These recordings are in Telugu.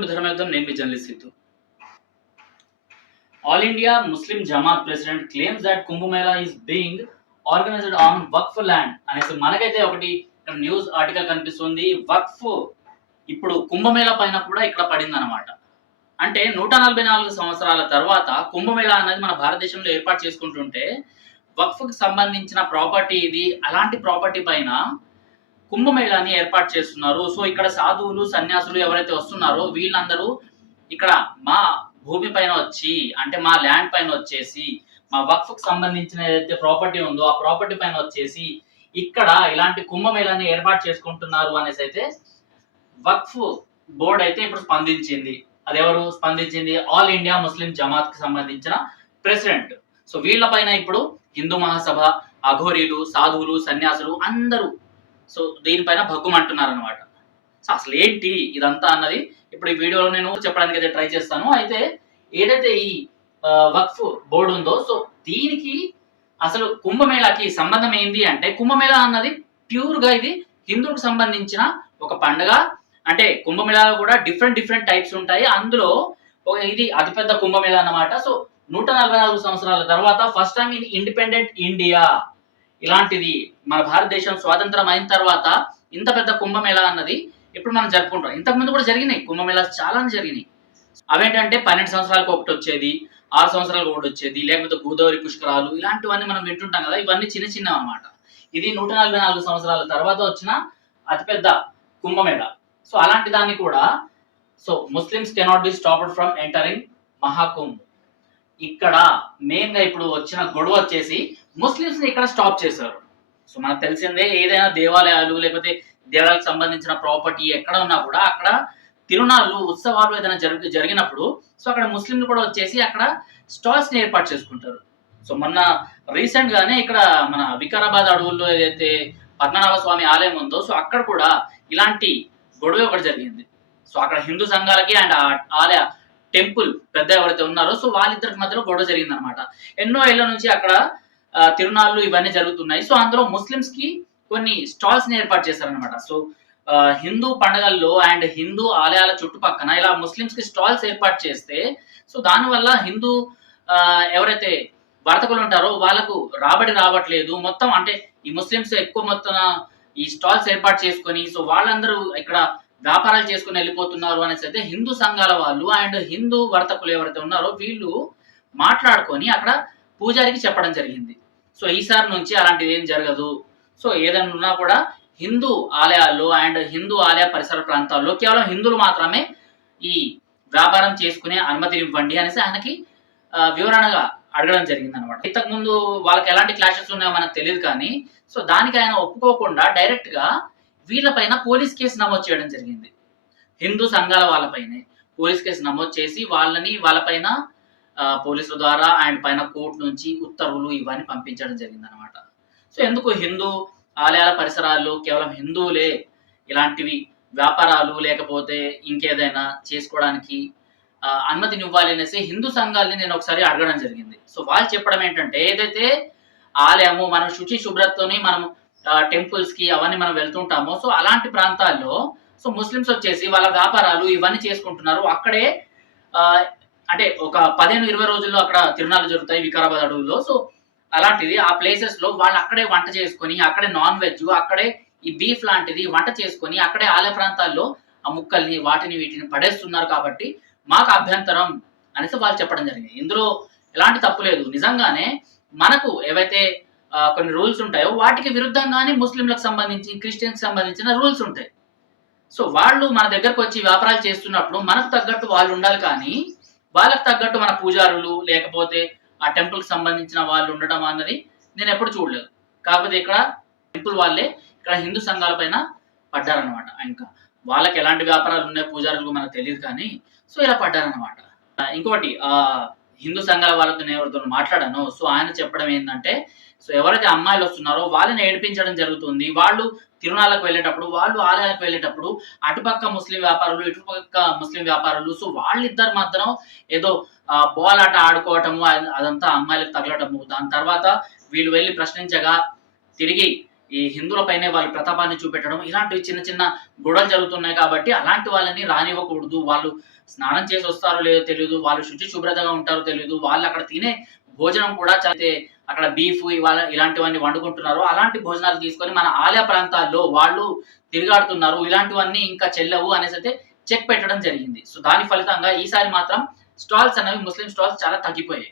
వెల్కమ్ టు ధర్మయుద్ధం నేను మీ journalist Siddhu all India Muslim Jamaat president claims that Kumbh Mela is being organised on Waqf land అనేసి మనకైతే ఒకటి ఇక్కడ న్యూస్ ఆర్టికల్ కనిపిస్తుంది. వక్ఫ్ ఇప్పుడు కుంభమేళా పైన కూడా ఇక్కడ పడింది అనమాట అంటే నూట నలభై నాలుగు సంవత్సరాల తర్వాత కుంభమేళా అనేది మన భారతదేశంలో ఏర్పాటు చేసుకుంటుంటే వక్ఫ్కి సంబంధించిన ప్రాపర్టీ ఇది అలాంటి ప్రాపర్టీ పైన కుంభమేళాన్ని ఏర్పాటు చేస్తున్నారు. సో ఇక్కడ సాధువులు సన్యాసులు ఎవరైతే వస్తున్నారో వీళ్ళందరూ ఇక్కడ మా భూమి పైన వచ్చి అంటే మా ల్యాండ్ పైన వచ్చేసి మా వక్ఫ్కి సంబంధించిన ఏదైతే ప్రాపర్టీ ఉందో ఆ ప్రాపర్టీ పైన వచ్చేసి ఇక్కడ ఇలాంటి కుంభమేళాన్ని ఏర్పాటు చేసుకుంటున్నారు అనేసి అయితే వక్ఫ్ బోర్డ్ అయితే ఇప్పుడు స్పందించింది. అదెవరు? స్పందించింది ఆల్ ఇండియా ముస్లిం జమాత్కి సంబంధించిన ప్రెసిడెంట్. సో వీళ్ళపైన ఇప్పుడు హిందూ మహాసభ అఘోరీలు సాధువులు సన్యాసులు అందరూ సో దీనిపైన భగ్గుమంటున్నారు అనమాట సో అసలు ఏంటి ఇదంతా అన్నది ఇప్పుడు ఈ వీడియోలో నేను చెప్పడానికి అయితే ట్రై చేస్తాను. అయితే ఏదైతే ఈ వక్ఫ్ బోర్డు ఉందో సో దీనికి అసలు కుంభమేళాకి సంబంధం ఏంది అంటే కుంభమేళా అన్నది ప్యూర్గా ఇది హిందువులకు సంబంధించిన ఒక పండుగ. అంటే కుంభమేళాలో కూడా డిఫరెంట్ డిఫరెంట్ టైప్స్ ఉంటాయి. అందులో ఒక ఇది అతిపెద్ద కుంభమేళా అన్నమాట. సో నూట నలభై నాలుగు సంవత్సరాల తర్వాత first time in independent India ఇలాంటిది మన భారతదేశం స్వాతంత్రం అయిన తర్వాత ఇంత పెద్ద కుంభమేళా అన్నది ఇప్పుడు మనం జరుపుకుంటాం. ఇంతకు ముందు కూడా జరిగినాయి. కుంభమేళా చాలా జరిగినాయి. అవేంటంటే పన్నెండు సంవత్సరాలకు ఒకటి వచ్చేది ఆరు సంవత్సరాలకు ఒకటి వచ్చేది లేకపోతే గోదావరి పుష్కరాలు ఇలాంటివన్నీ మనం వింటుంటాం కదా. ఇవన్నీ చిన్న చిన్న అన్నమాట. ఇది నూట నలభై నాలుగు సంవత్సరాల తర్వాత వచ్చిన అతిపెద్ద కుంభమేళ. సో అలాంటి దాన్ని కూడా so Muslims cannot be stopped from entering Mahakumbh. ఇక్కడ మెయిన్గా ఇప్పుడు వచ్చిన గొడవ వచ్చేసి ముస్లిమ్స్ని ఇక్కడ స్టాప్ చేశారు. సో మనకు తెలిసిందే ఏదైనా దేవాలయాలు లేకపోతే దేవాలయాలకు సంబంధించిన ప్రాపర్టీ ఎక్కడ ఉన్నా కూడా అక్కడ తిరునాళ్ళు ఉత్సవాలు ఏదైనా జరుగు జరిగినప్పుడు సో అక్కడ ముస్లింలు కూడా వచ్చేసి అక్కడ స్టాల్స్ని ఏర్పాటు చేసుకుంటారు. సో మొన్న రీసెంట్ గానే ఇక్కడ మన వికారాబాద్ అడవుల్లో ఏదైతే పద్మనాభ స్వామి ఆలయం ఉందో సో అక్కడ కూడా ఇలాంటి గొడవ ఒకటి జరిగింది. సో అక్కడ హిందూ సంఘాలకి అండ్ ఆలయ టెంపుల్ పెద్ద ఎవరైతే ఉన్నారో సో వాళ్ళిద్దరికి మధ్యలో గొడవ జరిగింది అనమాట ఎన్నో ఏళ్ళ నుంచి అక్కడ తిరునాళ్ళు ఇవన్నీ జరుగుతున్నాయి. సో అందులో ముస్లిమ్స్కి కొన్ని స్టాల్స్ని ఏర్పాటు చేశారనమాట సో హిందూ పండుగల్లో అండ్ హిందూ ఆలయాల చుట్టుపక్కన ఇలా ముస్లిమ్స్కి స్టాల్స్ ఏర్పాటు చేస్తే సో దానివల్ల హిందూ ఆ, ఎవరైతే వర్తకులు ఉంటారో వాళ్ళకు రాబడి రావట్లేదు. మొత్తం అంటే ఈ ముస్లిమ్స్ ఎక్కువ మొత్తం ఈ స్టాల్స్ ఏర్పాటు చేసుకొని సో వాళ్ళందరూ ఇక్కడ వ్యాపారాలు చేసుకుని వెళ్ళిపోతున్నారు అనేసి అయితే హిందూ సంఘాల వాళ్ళు అండ్ హిందూ వర్తకులు ఎవరైతే ఉన్నారో వీళ్ళు మాట్లాడుకొని అక్కడ పూజారికి చెప్పడం జరిగింది. సో ఈసారి నుంచి అలాంటిది ఏం జరగదు. సో ఏదైనా ఉన్నా కూడా హిందూ ఆలయాల్లో అండ్ హిందూ ఆలయ పరిసర ప్రాంతాల్లో కేవలం హిందువులు మాత్రమే ఈ వ్యాపారం చేసుకునే అనుమతి ఇవ్వండి అనేసి ఆయనకి వివరణగా అడగడం జరిగింది అనమాట ఇంతకుముందు వాళ్ళకి ఎలాంటి క్లాషెస్ ఉన్నాయో మనకు తెలియదు కానీ సో దానికి ఆయన ఒప్పుకోకుండా డైరెక్ట్గా వీళ్ళపైన పోలీస్ కేసు నమోదు చేయడం జరిగింది. హిందూ సంఘాల వాళ్ళపైనే పోలీస్ కేసు నమోదు చేసి వాళ్ళని వాళ్ళపైన పోలీసుల ద్వారా అండ్ పైన కోర్టు నుంచి ఉత్తర్వులు ఇవన్నీ పంపించడం జరిగింది అనమాట సో ఎందుకు హిందూ ఆలయాల పరిసరాలు కేవలం హిందువులే ఇలాంటివి వ్యాపారాలు లేకపోతే ఇంకేదైనా చేసుకోవడానికి అనుమతినివ్వాలి అనుమతిని ఇవ్వాలి అనేసి హిందూ సంఘాలని నేను ఒకసారి అడగడం జరిగింది. సో వాళ్ళు చెప్పడం ఏంటంటే ఏదైతే ఆలయము మనం శుచి శుభ్రతతోని మనం టెంపుల్స్కి అవన్నీ మనం వెళ్తుంటామో. సో అలాంటి ప్రాంతాల్లో సో ముస్లిమ్స్ వచ్చేసి వాళ్ళ వ్యాపారాలు ఇవన్నీ చేసుకుంటున్నారు. అక్కడే అంటే ఒక పదిహేను ఇరవై రోజుల్లో అక్కడ తిరునాళ్ళు జరుగుతాయి వికారాబాద్ అడవుల్లో. సో అలాంటిది ఆ ప్లేసెస్లో వాళ్ళు అక్కడే వంట చేసుకొని అక్కడే నాన్ వెజ్ అక్కడే ఈ బీఫ్ లాంటిది వంట చేసుకొని అక్కడే ఆలయ ప్రాంతాల్లో ఆ ముక్కల్ని వాటిని వీటిని పడేస్తున్నారు కాబట్టి మాకు అభ్యంతరం అనేసి వాళ్ళు చెప్పడం జరిగింది. ఇందులో ఎలాంటి తప్పు లేదు. నిజంగానే మనకు ఏవైతే కొన్ని రూల్స్ ఉంటాయో వాటికి విరుద్ధంగానే ముస్లింలకు సంబంధించి క్రిస్టియన్స్కి సంబంధించిన రూల్స్ ఉంటాయి. సో వాళ్ళు మన దగ్గరకు వచ్చి వ్యాపారాలు చేస్తున్నప్పుడు మనకు తగ్గట్టు వాళ్ళు ఉండాలి కానీ వాళ్ళకు తగ్గట్టు మన పూజారులు లేకపోతే ఆ టెంపుల్కి సంబంధించిన వాళ్ళు ఉండడం అన్నది నేను ఎప్పుడు చూడలేదు. కాకపోతే ఇక్కడ టెంపుల్ వాళ్ళే ఇక్కడ హిందూ సంఘాల పైన పడ్డారనమాట ఇంకా వాళ్ళకి ఎలాంటి వ్యాపారాలు ఉన్నాయి పూజారులు మనకు తెలియదు కానీ సో ఇలా పడ్డారనమాట ఇంకోటి ఆ హిందూ సంఘాల వాళ్ళతో ఎవరితో మాట్లాడాను. సో ఆయన చెప్పడం ఏంటంటే సో ఎవరైతే అమ్మాయిలు వస్తున్నారో వాళ్ళని ఏడిపించడం జరుగుతుంది. వాళ్ళు తిరునాళ్ళకు వెళ్ళేటప్పుడు వాళ్ళు ఆలయాలకు వెళ్ళేటప్పుడు అటుపక్క ముస్లిం వ్యాపారులు ఇటుపక్క ముస్లిం వ్యాపారులు సో వాళ్ళిద్దరు మాత్రం ఏదో బోలాట బాల్ ఆట ఆడుకోవటము అదంతా అమ్మాయిలకు తగలటము. దాని తర్వాత వీళ్ళు వెళ్ళి ప్రశ్నించగా తిరిగి ఈ హిందువులపైనే వాళ్ళ ప్రతాపాన్ని చూపెట్టడం ఇలాంటివి చిన్న చిన్న గొడవలు జరుగుతున్నాయి కాబట్టి అలాంటి వాళ్ళని రానివ్వకూడదు. వాళ్ళు స్నానం చేసి వస్తారో లేదో తెలియదు వాళ్ళు శుచి శుభ్రతగా ఉంటారో తెలియదు వాళ్ళు అక్కడ తినే భోజనం కూడా చదివితే అక్కడ బీఫ్ ఇవాళ ఇలాంటివన్నీ వండుకుంటున్నారు అలాంటి భోజనాలు తీసుకొని మన ఆలయ ప్రాంతాల్లో వాళ్ళు తిరిగాడుతున్నారు ఇలాంటివన్నీ ఇంకా చెల్లవు అనేసి అయితే చెక్ పెట్టడం జరిగింది. సో దాని ఫలితంగా ఈసారి మాత్రం స్టాల్స్ అనేవి ముస్లిం స్టాల్స్ చాలా తగ్గిపోయాయి.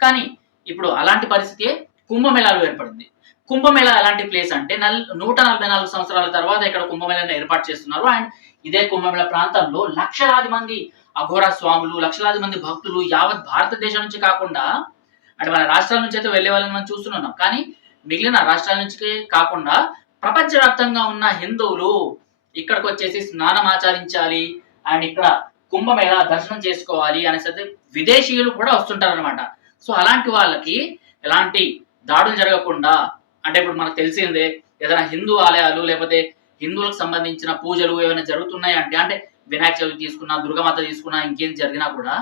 కానీ ఇప్పుడు అలాంటి పరిస్థితి కుంభమేళాలో ఏర్పడింది. కుంభమేళ ఎలాంటి ప్లేస్ అంటే నల్ నూట నలభై నాలుగు సంవత్సరాల తర్వాత ఇక్కడ కుంభమేళను ఏర్పాటు చేస్తున్నారు. అండ్ ఇదే కుంభమేళ ప్రాంతంలో లక్షలాది మంది అఘోర స్వాములు లక్షలాది మంది భక్తులు యావత్ భారతదేశం నుంచి కాకుండా అంటే మన రాష్ట్రాల నుంచి అయితే వెళ్ళే వాళ్ళని మనం చూస్తున్నాం. కానీ మిగిలిన రాష్ట్రాల నుంచి కాకుండా ప్రపంచవ్యాప్తంగా ఉన్న హిందువులు ఇక్కడికి వచ్చేసి స్నానం ఆచరించాలి అండ్ ఇక్కడ కుంభమేళ దర్శనం చేసుకోవాలి అనేసి అయితే విదేశీయులు కూడా వస్తుంటారు అనమాట సో అలాంటి వాళ్ళకి ఎలాంటి దాడులు జరగకుండా అంటే ఇప్పుడు మనకు తెలిసిందే ఏదైనా హిందూ ఆలయాలు లేకపోతే హిందువులకు సంబంధించిన పూజలు ఏమైనా జరుగుతున్నాయి అంటే అంటే వినాయక చవితి తీసుకున్నా దుర్గమాత తీసుకున్నా ఇంకేం జరిగినా కూడా.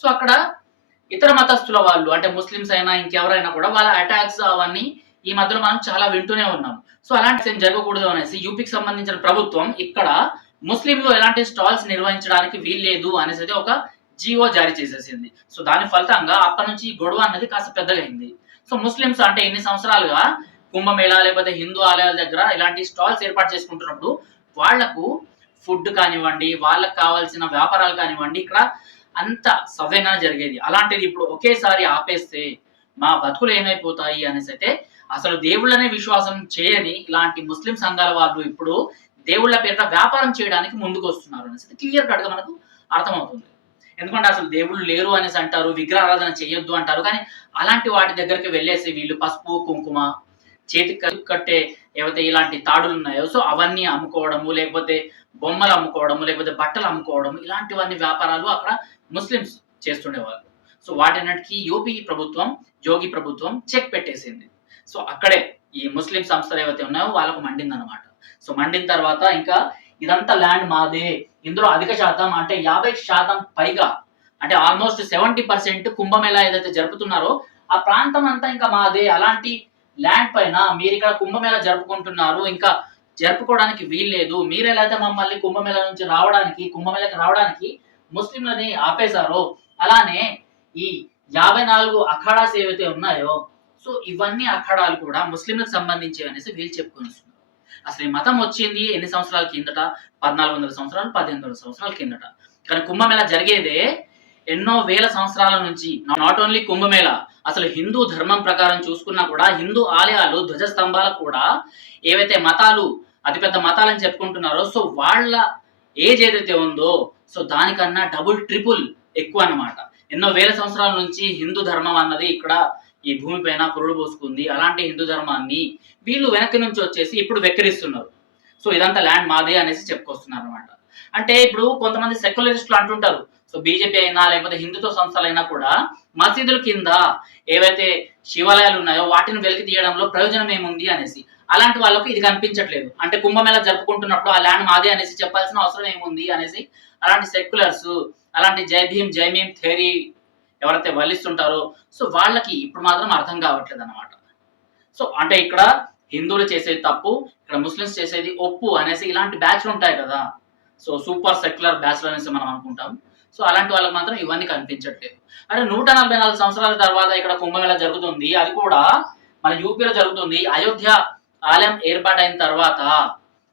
సో అక్కడ ఇతర మతస్థుల వాళ్ళు అంటే ముస్లిమ్స్ అయినా ఇంకెవరైనా కూడా వాళ్ళ అటాక్స్ అవన్నీ ఈ మధ్యలో మనం చాలా వింటూనే ఉన్నాం. సో అలాంటి ఏం జరగకూడదు అనేసి యూపీకి సంబంధించిన ప్రభుత్వం ఇక్కడ ముస్లింలు ఎలాంటి స్టాల్స్ నిర్వహించడానికి వీల్లేదు అనేసి అయితే ఒక జీవో జారీ చేసేసింది. సో దాని ఫలితంగా అప్పటి నుంచి ఈ గొడవ అన్నది కాస్త పెద్దగా అయింది సో ముస్లిమ్స్ అంటే ఎన్ని సంవత్సరాలుగా కుంభమేళా లేకపోతే హిందూ ఆలయాల దగ్గర ఇలాంటి స్టాల్స్ ఏర్పాటు చేసుకుంటున్నప్పుడు వాళ్ళకు ఫుడ్ కానివ్వండి వాళ్ళకి కావాల్సిన వ్యాపారాలు కానివ్వండి ఇక్కడ అంత సవ్యంగా జరిగేది. అలాంటిది ఇప్పుడు ఒకేసారి ఆపేస్తే మా బతుకులు ఏమైపోతాయి అనేసి అయితే అసలు దేవుళ్ళనే విశ్వాసం చేయని ఇలాంటి ముస్లిం సంఘాల వాళ్ళు ఇప్పుడు దేవుళ్ళ పేరిట వ్యాపారం చేయడానికి ముందుకు వస్తున్నారు అనేసి క్లియర్ కట్గా మనకు అర్థమవుతుంది. ఎందుకంటే అసలు దేవుళ్ళు లేరు అనేసి అంటారు విగ్రహారాధన చేయొద్దు అంటారు. కానీ అలాంటి వాటి దగ్గరికి వెళ్ళేసి వీళ్ళు పసుపు కుంకుమ చేతికి కట్టే ఏవైతే ఇలాంటి తాడులు ఉన్నాయో సో అవన్నీ అమ్ముకోవడము లేకపోతే బొమ్మలు అమ్ముకోవడము లేకపోతే బట్టలు అమ్ముకోవడం ఇలాంటివన్నీ వ్యాపారాలు అక్కడ ముస్లిమ్స్ చేస్తుండేవాళ్ళు. సో వాటిన్నిటికీ యూపీ ప్రభుత్వం యోగి ప్రభుత్వం చెక్ పెట్టేసింది. సో అక్కడే ఈ ముస్లిం సంస్థలు ఏవైతే ఉన్నాయో వాళ్ళకు మండింది అనమాట సో మండిన తర్వాత ఇంకా ఇదంతా ల్యాండ్ మాదే ఇందులో అధిక శాతం అంటే యాభై శాతం పైగా అంటే ఆల్మోస్ట్ సెవెంటీ పర్సెంట్ కుంభమేళా ఏదైతే జరుపుతున్నారో ఆ ప్రాంతం అంతా ఇంకా మాదే అలాంటి ల్యాండ్ పైన మీరు ఇక్కడ కుంభమేళ జరుపుకుంటున్నారు ఇంకా జరుపుకోవడానికి వీల్లేదు. మీరు ఎలా అయితే మమ్మల్ని కుంభమేళ నుంచి రావడానికి కుంభమేళకి రావడానికి ముస్లింలని ఆపేశారో అలానే ఈ యాభై నాలుగు అఖాడాస్ ఏవైతే ఉన్నాయో సో ఇవన్నీ అఖాడాలు కూడా ముస్లింలకు సంబంధించి అనేసి వీళ్ళు చెప్పుకొని అసలు ఈ మతం వచ్చింది ఎన్ని సంవత్సరాల కిందట? పద్నాలుగు వందల సంవత్సరాలు పద్దెనిమిది వందల సంవత్సరాల కిందట. కానీ కుంభమేళ జరిగేదే ఎన్నో వేల సంవత్సరాల నుంచి నాట్ ఓన్లీ కుంభమేళ అసలు హిందూ ధర్మం ప్రకారం చూసుకున్నా కూడా హిందూ ఆలయాలు ధ్వజ స్తంభాలకు కూడా ఏవైతే మతాలు అతిపెద్ద మతాలని చెప్పుకుంటున్నారో సో వాళ్ళ ఏజ్ ఏదైతే ఉందో సో దానికన్నా డబుల్ ట్రిపుల్ ఎక్కువ అన్నమాట. ఎన్నో వేల సంవత్సరాల నుంచి హిందూ ధర్మం అన్నది ఇక్కడ ఈ భూమి పైన పురుడు పోసుకుంది. అలాంటి హిందూ ధర్మాన్ని వీళ్ళు వెనక్కి నుంచి వచ్చేసి ఇప్పుడు వెక్కిరిస్తున్నారు. సో ఇదంతా ల్యాండ్ మాదే అనేసి చెప్పుకొస్తున్నారు అనమాట అంటే ఇప్పుడు కొంతమంది సెక్యులరిస్టులు అంటుంటారు సో బీజేపీ అయినా లేకపోతే హిందుత్వ సంస్థలు అయినా కూడా మసీదుల కింద ఏవైతే శివాలయాలు ఉన్నాయో వాటిని వెలికి తీయడంలో ప్రయోజనం ఏముంది అనేసి. అలాంటి వాళ్ళకి ఇది కనిపించట్లేదు. అంటే కుంభమేళ జరుపుకుంటున్నప్పుడు ఆ ల్యాండ్ మాదే అనేసి చెప్పాల్సిన అవసరం ఏముంది అనేసి. అలాంటి సెక్యులర్స్ అలాంటి జై భీమ్ జై భీమ్ థేరీ ఎవరైతే వల్లిస్తుంటారో సో వాళ్ళకి ఇప్పుడు మాత్రం అర్థం కావట్లేదు అనమాట సో అంటే ఇక్కడ హిందువులు చేసేది తప్పు ఇక్కడ ముస్లిమ్స్ చేసేది ఒప్పు అనేసి ఇలాంటి బ్యాచ్లు ఉంటాయి కదా. సో సూపర్ సెక్యులర్ బ్యాచ్లు అనేసి మనం అనుకుంటాం. సో అలాంటి వాళ్ళకి మాత్రం ఇవన్నీ కనిపించట్లేదు. అంటే నూట నలభై నాలుగు సంవత్సరాల తర్వాత ఇక్కడ కుంభమేళ జరుగుతుంది. అది కూడా మన యూపీలో జరుగుతుంది. అయోధ్య ఆలయం ఏర్పాటైన తర్వాత.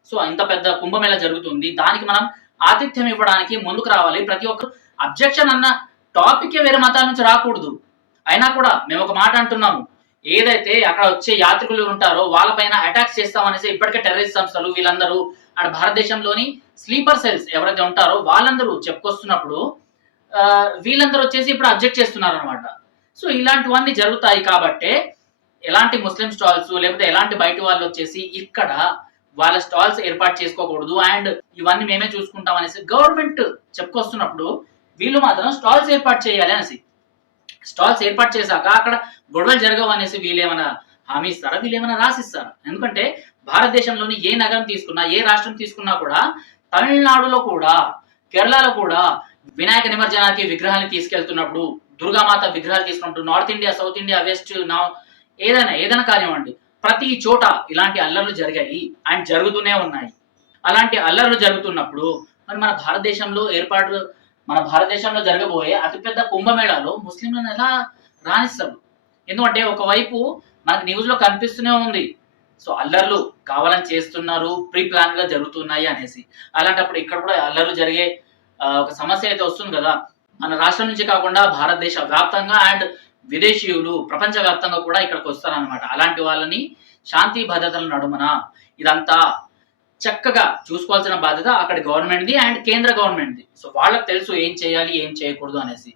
సో ఇంత పెద్ద కుంభమేళ జరుగుతుంది. దానికి మనం ఆతిథ్యం ఇవ్వడానికి ముందుకు రావాలి. ప్రతి ఒక్కరు అబ్జెక్షన్ అన్న టాపిక్ వేరే మతాల నుంచి రాకూడదు. అయినా కూడా మేము ఒక మాట అంటున్నాము. ఏదైతే అక్కడ వచ్చే యాత్రికులు ఉంటారో వాళ్ళపైన అటాక్స్ చేస్తామనేసి ఇప్పటికే టెర్రరిస్ట్ సంస్థలు వీళ్ళందరూ అండ్ భారతదేశంలోని స్లీపర్ సెల్స్ ఎవరైతే ఉంటారో వాళ్ళందరూ చెప్పుకొస్తున్నప్పుడు వీళ్ళందరూ వచ్చేసి ఇప్పుడు అబ్జెక్ట్ చేస్తున్నారు అనమాట సో ఇలాంటివన్నీ జరుగుతాయి కాబట్టే ఎలాంటి ముస్లిం స్టాల్స్ లేకపోతే ఎలాంటి బయట వాళ్ళు వచ్చేసి ఇక్కడ వాళ్ళ స్టాల్స్ ఏర్పాటు చేసుకోకూడదు అండ్ ఇవన్నీ మేమే చూసుకుంటాం అనేసి గవర్నమెంట్ చెప్పుకొస్తున్నప్పుడు వీళ్ళు మాత్రం స్టాల్స్ ఏర్పాటు చేయాలి అనేసి. స్టాల్స్ ఏర్పాటు చేశాక అక్కడ గొడవలు జరగవు అనేసి వీళ్ళు ఏమైనా హామీ ఇస్తారా? వీళ్ళు ఏమైనా రాసిస్తారా? ఎందుకంటే భారతదేశంలోని ఏ నగరం తీసుకున్నా ఏ రాష్ట్రం తీసుకున్నా కూడా తమిళనాడులో కూడా కేరళలో కూడా వినాయక నిమజ్జనానికి విగ్రహాన్ని తీసుకెళ్తున్నప్పుడు దుర్గామాత విగ్రహాలు తీసుకున్నప్పుడు north India south India west నా ఏదైనా ఏదైనా కానివ్వండి ప్రతి చోట ఇలాంటి అల్లర్లు జరిగాయి అండ్ జరుగుతూనే ఉన్నాయి. అలాంటి అల్లర్లు జరుగుతున్నప్పుడు మరి మన భారతదేశంలో ఏర్పాటు మన భారతదేశంలో జరగబోయే అతిపెద్ద కుంభమేళాలో ముస్లింలను ఎలా రాణిస్తారు? ఎందుకంటే ఒకవైపు మనకు న్యూస్లో కనిపిస్తూనే ఉంది సో అల్లర్లు కావాలని చేస్తున్నారు ప్రీ ప్లాన్గా జరుగుతున్నాయి అనేసి. అలాంటప్పుడు ఇక్కడ కూడా అల్లర్లు జరిగే ఒక సమస్య అయితే వస్తుంది కదా. మన రాష్ట్రం నుంచి కాకుండా భారతదేశ వ్యాప్తంగా అండ్ విదేశీయులు ప్రపంచ వ్యాప్తంగా కూడా ఇక్కడికి వస్తారనమాట అలాంటి వాళ్ళని శాంతి భద్రతల నడుమన ఇదంతా చక్కగా చూసుకోవాల్సిన బాధ్యత అక్కడ గవర్నమెంట్ది అండ్ కేంద్ర గవర్నమెంట్ది. సో వాళ్ళకి తెలుసు ఏం చేయాలి ఏం చేయకూడదు అనేసి.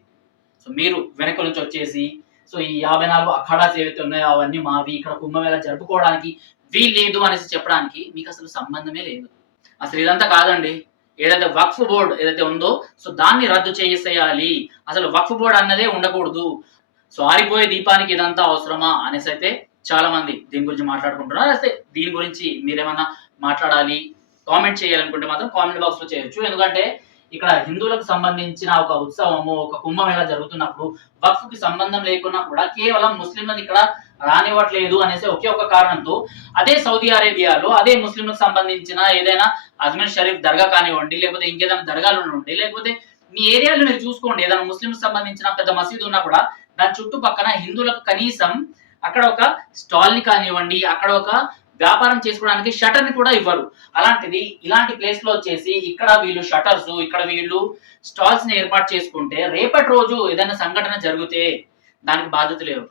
సో మీరు వెనక నుంచి వచ్చేసి సో ఈ యాభై నాలుగు అఖాడాస్ ఏవైతే ఉన్నాయో అవన్నీ మావి ఇక్కడ కుంభమేళ జరుపుకోవడానికి వీలు లేదు అనేసి చెప్పడానికి మీకు అసలు సంబంధమే లేదు. అసలు ఇదంతా కాదండి. ఏదైతే వక్ఫ్ బోర్డు ఏదైతే ఉందో సో దాన్ని రద్దు చేసేయాలి. అసలు వక్ఫ్ బోర్డు అన్నదే ఉండకూడదు. సో ఆరిపోయే దీపానికి ఇదంతా అవసరమా అనేసి అయితే చాలా మంది దీని గురించి మాట్లాడుకుంటున్నారు. అయితే దీని గురించి మీరేమన్నా మాట్లాడాలి కామెంట్ చేయాలనుకుంటే మాత్రం కామెంట్ బాక్స్లో చేయొచ్చు. ఎందుకంటే ఇక్కడ హిందువులకు సంబంధించిన ఒక ఉత్సవము ఒక కుంభమేళ జరుగుతున్నప్పుడు వక్ఫ్కి సంబంధం లేకున్నా కూడా కేవలం ముస్లింలను ఇక్కడ రానివ్వట్లేదు అనేసి ఒకే ఒక కారణంతో అదే సౌదీ అరేబియాలో అదే ముస్లింలకు సంబంధించిన ఏదైనా అజ్మీర్ షరీఫ్ దర్గా కానివ్వండి లేకపోతే ఇంకేదైనా దర్గాలు ఉండి లేకపోతే మీ ఏరియాలో మీరు చూసుకోండి ఏదైనా ముస్లింకి సంబంధించిన పెద్ద మసీదు ఉన్నా కూడా దాని చుట్టుపక్కన హిందువులకు కనీసం అక్కడ ఒక స్టాల్ని కానివ్వండి అక్కడ ఒక వ్యాపారం చేసుకోవడానికి షటర్ని కూడా ఇవ్వరు. అలాంటిది ఇలాంటి ప్లేస్లో వచ్చేసి ఇక్కడ వీళ్ళు షటర్స్ ఇక్కడ వీళ్ళు స్టాల్స్ని ఏర్పాటు చేసుకుంటే రేపటి రోజు ఏదైనా సంఘటన జరిగితే దానికి బాధ్యత లేవు.